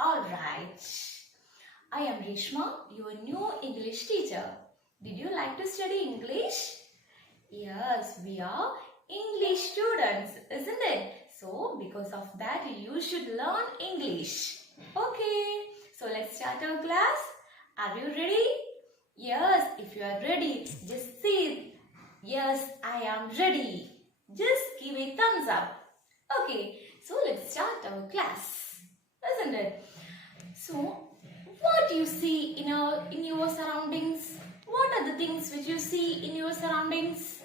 alright. I am Reshma, your new English teacher. Did you like to study English? Yes, we are English students, isn't it? So, because of that, you should learn English. Okay, so let's start our class. Are you ready? Yes, if you are ready, just say, yes, I am ready. Just give a thumbs up. Okay, so let's start our class, isn't it? So, what do you see in your surroundings? What are the things which you see in your surroundings?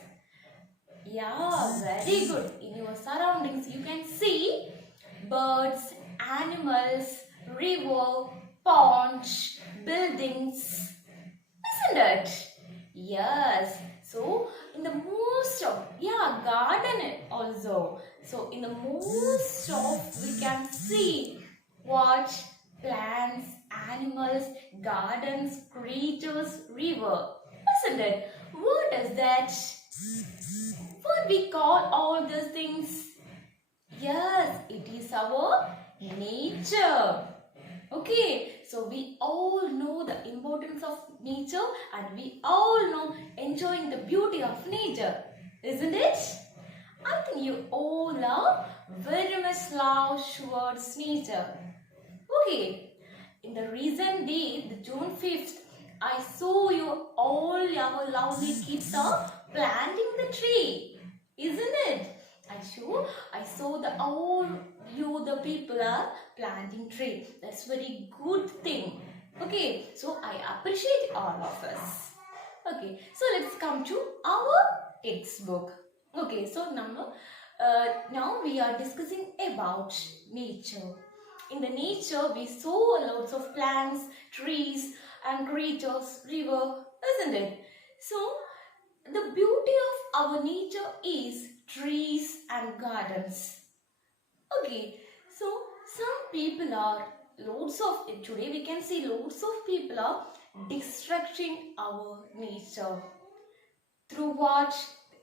Yeah, very good. In your surroundings, you can see birds, animals, river, pond, buildings, isn't it? Yes. So, in the most of, garden also. So, in the most of, we can see what? Plants, animals, gardens, creatures, river. Isn't it? What is that? What we call all these things? Yes, it is our nature. Okay, so we all know the importance of nature and we all know enjoying the beauty of nature, isn't it? I think you all are very much love towards nature. Okay, in the recent day, the June 5th, I saw you all our lovely kids are planting the tree, isn't it? I saw the all you the people are planting tree. That's very good thing. Okay, so I appreciate all of us. Okay, so let's come to our textbook. Okay, so now we are discussing about nature. In the nature, we saw lots of plants, trees and creatures, river, isn't it? So, the beauty of our nature is trees and gardens. Okay, so some people are, today we can see lots of people are destructing our nature. Through what?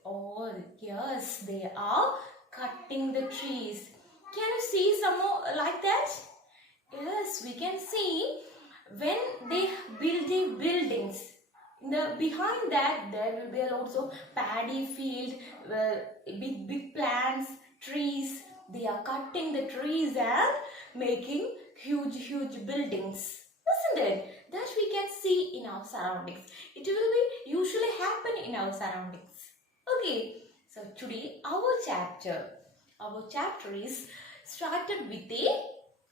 Oh, yes, they are cutting the trees. Can you see some more like that? Yes, we can see when they build the buildings. Behind that there will be lots of paddy field, big plants, trees. They are cutting the trees and making huge buildings, isn't it? That we can see in our surroundings. It will be usually happen in our surroundings. Okay, so today our chapter is started with a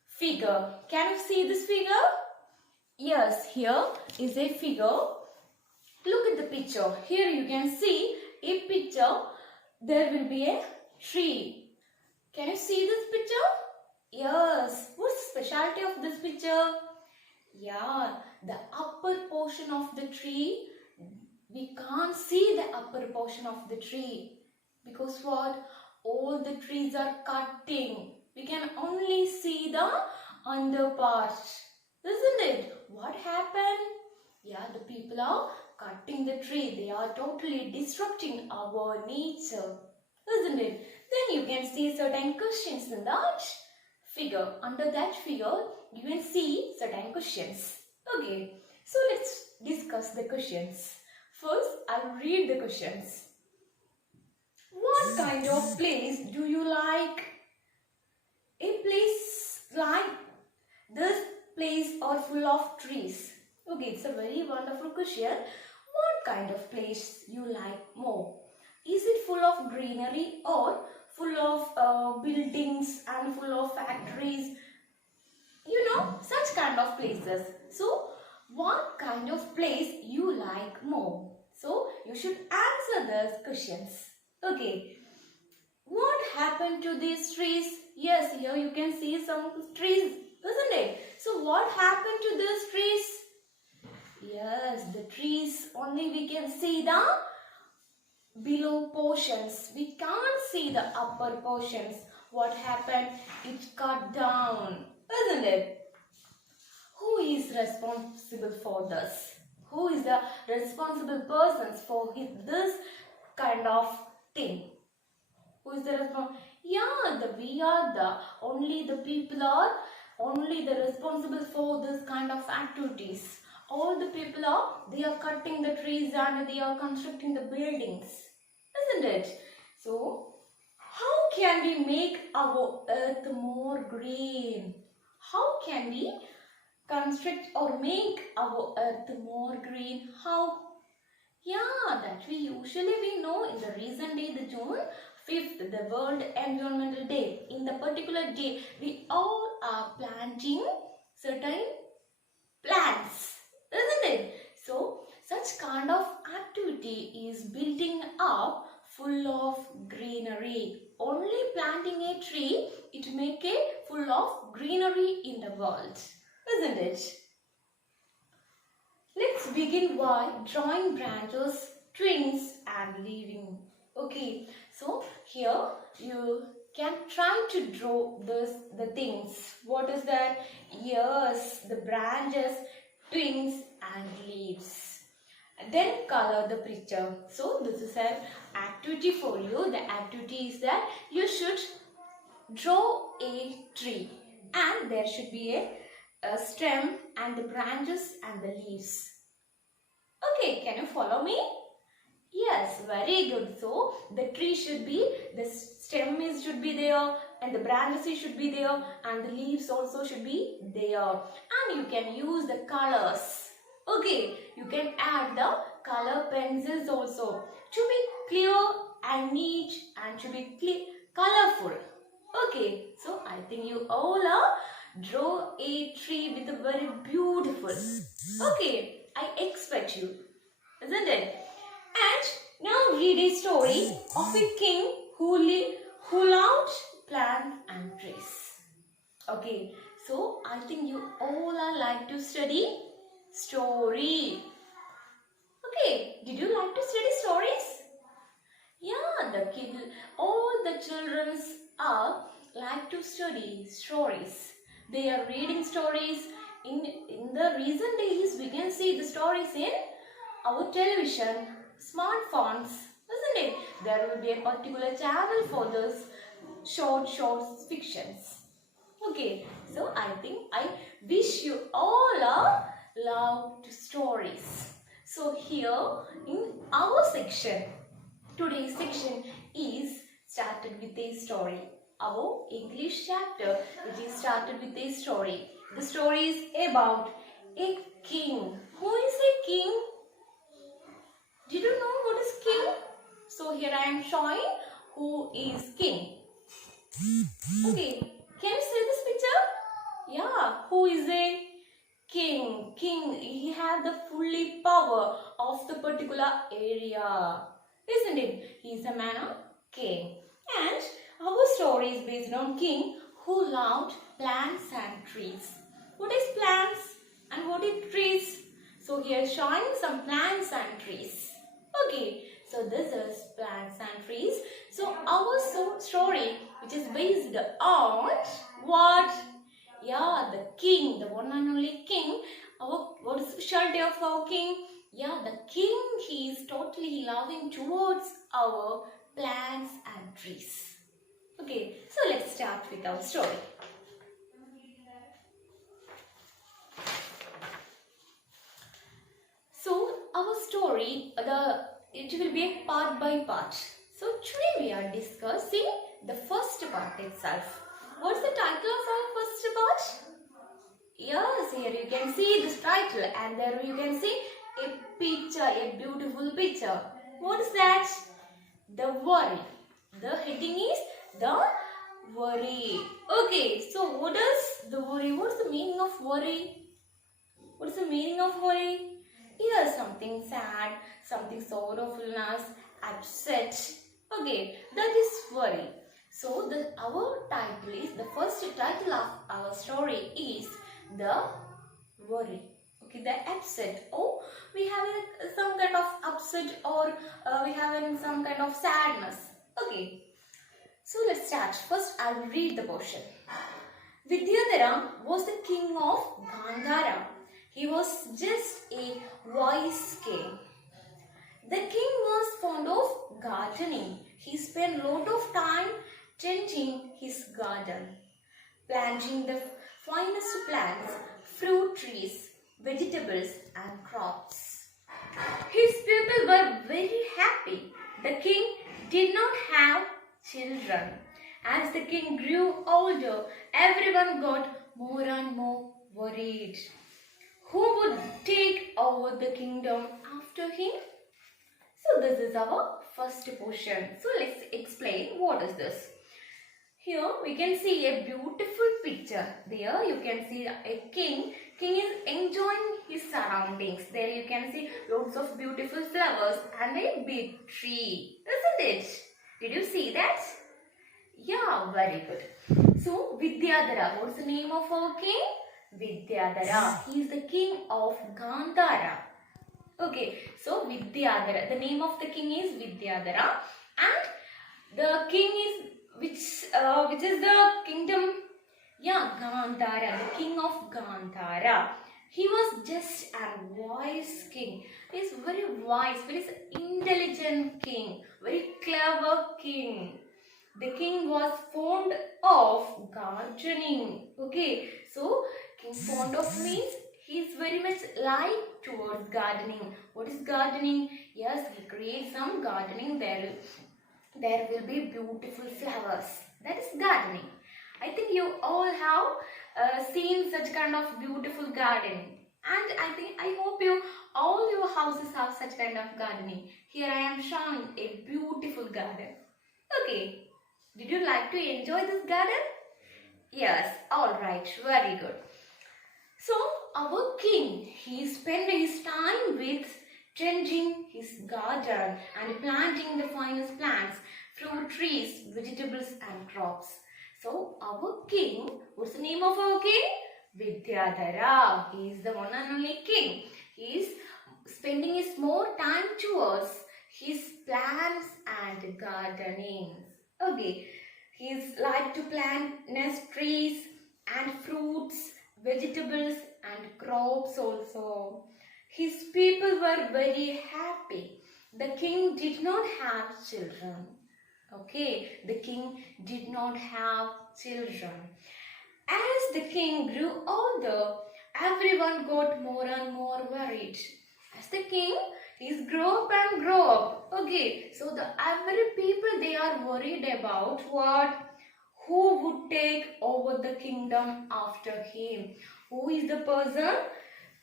figure. Can you see this figure? Yes, here is a figure. Look at the picture. Here you can see a picture. There will be a tree. Can you see this picture? Yes. What's the specialty of this picture? Yeah, the upper portion of the tree. We can't see the upper portion of the tree. Because what? All the trees are cutting. We can only see the under part. Isn't it? What happened? Yeah, the people are cutting the tree. They are totally disrupting our nature. Isn't it? Then you can see certain questions in that figure. Under that figure, you can see certain questions. Okay, so let's discuss the questions. First, I'll read the questions. What kind of place do you like? A place like this place are full of trees. Okay, it's a very wonderful question. What kind of place you like more? Is it full of greenery or full of buildings and full of factories? You know, such kind of places. So, what kind of place you like more? So, you should answer those questions. Okay. What happened to these trees? Yes, here you can see some trees, isn't it? So, what happened to these trees? Yes, the trees, only we can see the below portions. We can't see the upper portions. What happened? It cut down, isn't it? Who is responsible for this? Who is the responsible persons for this kind of thing? Who is the responsible? Yeah, we are the only the people are only the responsible for this kind of activities. All the people they are cutting the trees and they are constructing the buildings, isn't it? So, how can we make our earth more green? How can we construct or make our earth more green? How? Yeah, that we know in the recent day, the June 5th, the World Environmental Day. In the particular day, we all are planting certain plants, isn't it? So, such kind of activity is building up full of greenery. Only planting a tree, it make it full of greenery in the world, isn't it? Let's begin by drawing branches, twigs and leaving. Okay, so here you can try to draw the things. What is that? Yes, the branches, twigs and leaves. Then color the picture. So this is an activity for you. The activity is that you should draw a tree and there should be a stem and the branches and the leaves. Okay, can you follow me? Yes, very good. So the tree should be, the stem is should be there and the branches should be there and the leaves also should be there. And you can use the colors. Okay, you can add the color pencils also to be clear and neat and to be colorful. Okay, so I think you all draw a tree with a very beautiful. Okay, I expect you, isn't it? And now read a story of a king who loved plants and trees. Okay, so I think you all are like to study story. Okay, did you like to study stories? Yeah, all the children are like to study stories. They are reading stories. In the recent days, we can see the stories in our television, smartphones, isn't it? There will be a particular channel for those short fictions. Okay, so I think I wish you all a loved stories. So here in our section, today's section is started with a story. Our English chapter, which is started with a story. The story is about a king. Who is a king? Did you know what is king? So here I am showing who is king. Okay, can you see this picture? Yeah, who is a king? King, he has the fully power of the particular area. Isn't it? He is a man of king. And our story is based on king who loved plants and trees. What is plants and what is trees? So here showing some plants and trees. Okay, so this is plants and trees. So our story, which is based on what? Yeah, the king, the one and only king. What is the specialty of our king? Yeah, the king, he is totally loving towards our plants and trees. Okay, so let's start with our story. So our story, it will be part by part. So today we are discussing the first part itself. What's the title of our first part? Yes, here you can see this title and there you can see a picture, a beautiful picture. What is that? The worry. The heading is the worry. Okay, so what is the worry? What's the meaning of worry? What is the meaning of worry? Yes, something sad, something sorrowfulness, upset. Okay, that is worry. So our title is, the first title of our story is the worry. Okay, the upset. Oh, we have some kind of upset or we have some kind of sadness. Okay, so let's start. First, I will read the portion. Vidyadhara was the king of Gandhara. He was just a wise king. The king was fond of gardening. He spent a lot of time tending his garden, planting the finest plants, fruit trees, vegetables and crops. His people were very happy. The king did not have children. As the king grew older, everyone got more and more worried. Who would take over the kingdom after him? So this is our first portion. So let's explain what is this. Here we can see a beautiful picture. There you can see a king. King is enjoying his surroundings. There you can see lots of beautiful flowers and a big tree. Isn't it? Did you see that? Yeah, very good. So Vidyadhara, what's the name of our king? Vidyadhara. He is the king of Gandhara. Okay, so Vidyadhara. The name of the king is Vidyadhara, and the king is which is the kingdom? Yeah, Gandhara, the king of Gandhara. He was just a wise king. He is very wise, very intelligent king, very clever king. The king was fond of gardening. Okay, so king fond of means he is very much like towards gardening. What is gardening? Yes, he creates some gardening. There will be beautiful flowers. That is gardening. I think you all have seen such kind of beautiful gardening. And I hope all your houses have such kind of gardening. Here I am showing a beautiful garden. Okay. Did you like to enjoy this garden? Yes. Alright. Very good. So our king, he spent his time with tending his garden and planting the finest plants, fruit trees, vegetables and crops. So our king, what's the name of our king? Vidyadhara. He is the one and only king. He is spending his more time towards his plants and gardening. Okay, he is like to plant nest trees and fruits, vegetables and crops also. His people were very happy. The king did not have children. Okay, the king did not have children. As the king grew older, everyone got more and more worried. As the king is grow up and grow up. Okay, so the every people they are worried about what? Who would take over the kingdom after him? Who is the person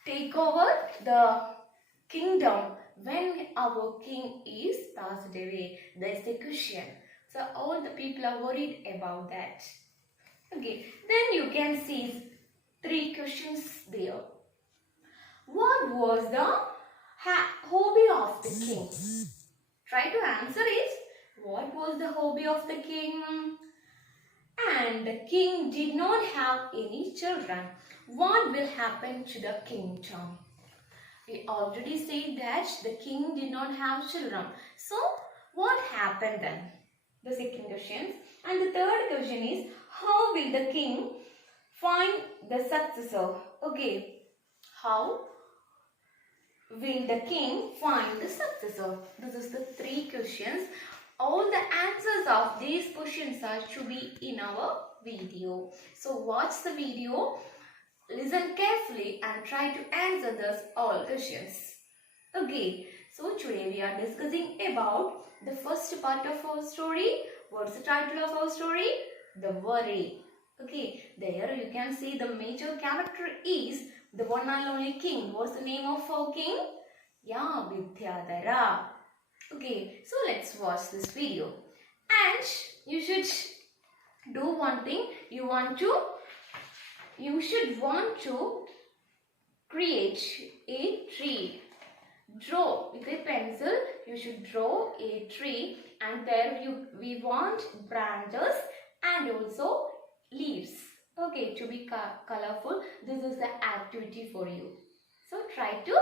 take over the kingdom when our king is passed away? That is the question. So all the people are worried about that. Okay, then you can see 3 questions there. What was the hobby of the king? Try to answer it. What was the hobby of the king? And the king did not have any children. What will happen to the kingdom? We already said that the king did not have children. So, what happened then? The second question. And the third question is, how will the king find the successor? Okay, how will the king find the successor? This is the 3 questions. All the answers of these questions are to be in our video. So watch the video, listen carefully and try to answer those all questions. Okay, so today we are discussing about the first part of our story. What's the title of our story? The Worry. Okay, there you can see the major character is the one and only king. What's the name of our king? Yeah, Vidyadhara. Okay, so let's watch this video. And you should do one thing. You should want to create a tree. Draw with a pencil. You should draw a tree, and there we want branches and also leaves. Okay, to be colorful. This is the activity for you. So try to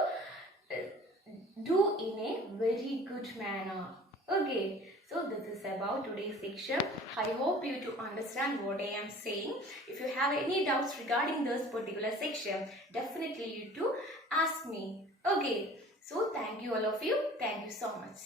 do in a very good manner. Okay, so this is about today's section. I hope you to understand what I am saying. If you have any doubts regarding this particular section, definitely you to ask me. Okay, so thank you all of you. Thank you so much.